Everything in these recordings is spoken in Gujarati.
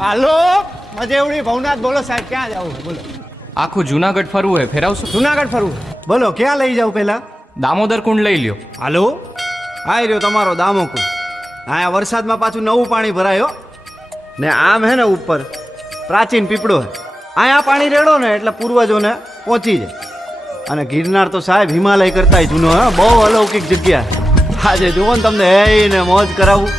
હાલો મજેવડી ભવનાથ બોલો સાહેબ, ક્યાં જાવ બોલો? આખું જુનાગઢ ફરવું હે, ફેરાવશો? જુનાગઢ ફરવું બોલો, ક્યાં લઈ જાવ પેલા? દામોદર કુંડ લઈ લ્યો. હાલો આઈ રહ્યો તમારો દામોકુંડ. અહીંયા વરસાદમાં પાછું નવું પાણી ભરાયો ને આમ હે ને ઉપર પ્રાચીન પીપળો હે. અહીંયા પાણી રેડો ને એટલે પૂર્વજોને પહોંચી જાય. અને ગિરનાર તો સાહેબ હિમાલય કરતાંય જૂનો હે, બહુ અલૌકિક જગ્યા. આજે જુઓ ને તમને હે ને મોજ કરાવું.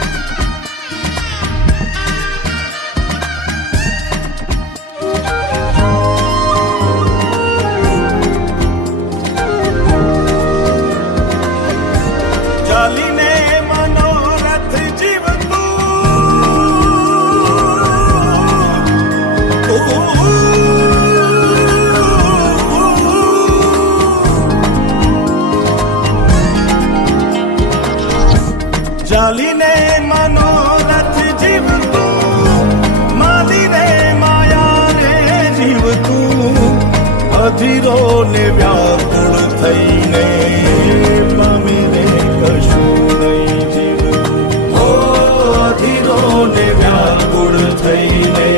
ચાલીને મનોરથ જીવતું, માલીને માયા રે જીવતું, અધીરો ને વ્યાકુળ થઈને પામીને કશું નહીં જીવતું. ઓ અધીરો ને વ્યાકુળ થઈને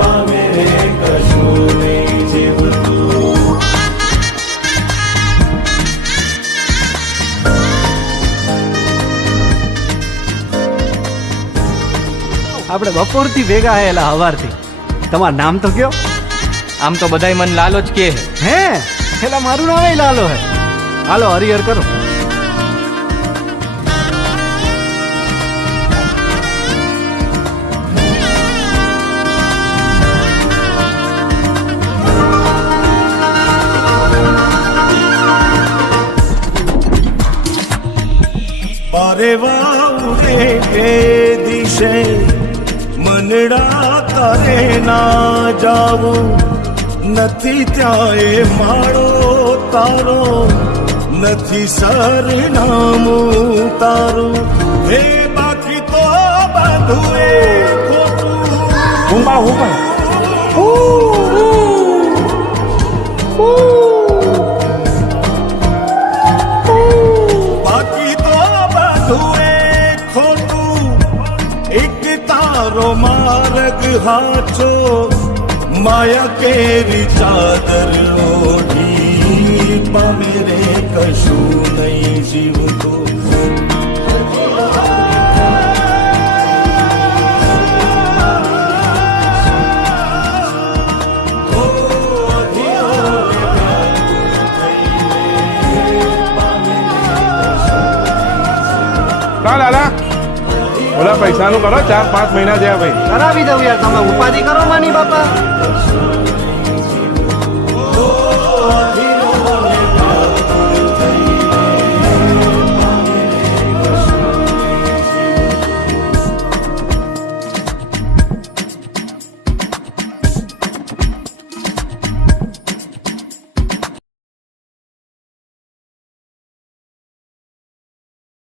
પામીને કશું નહીં જીવતું. આપણે બપોરથી ભેગા આયેલા હવારથી. તમારું નામ તો કયો? આમ તો બધાય મન લાલો જ કે હે પેલા મારું નામ લાલો હે. હાલો હરિહર કરો. પારે વાઉરે કે દિશે મનડા તારે ના જાવું, નથી ત્યાં એ માળો તારો, નથી સરનામું તારું. હે બાકી તો બધું એ ખોટું. બાકી તો બધું એ ખોટું, એક તારો માર્ગ હાચો, માયા કેરી ચાદર ઓઢી પામે રે કશું નહીં જીવતું. લાલા ઓલા પૈસાનું કરો, 4-5 મહિના થયા ભાઈ. કરાવી દઉં યાર, તમે ઉપાધિ કરો માની બાપા.